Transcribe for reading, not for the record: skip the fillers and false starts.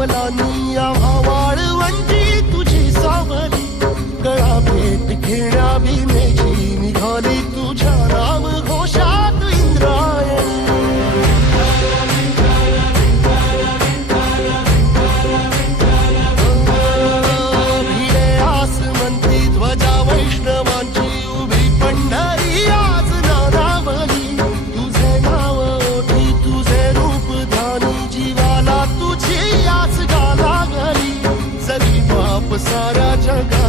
पावलांनी आम्हा वाळवंटी तुझी सावली, गळा भेट घेण्या भीमेची निघाली तुझ्या नाम घोषात इंद्रायणी. भिडे आसमंती ध्वजा वैष्णवांची उभी पंढरी आज नानावली, तुझे नाव ओठी तुझे रूप ध्यानी जीवाला तुझी याच गाला गली. जरी बाप साऱ्या जगा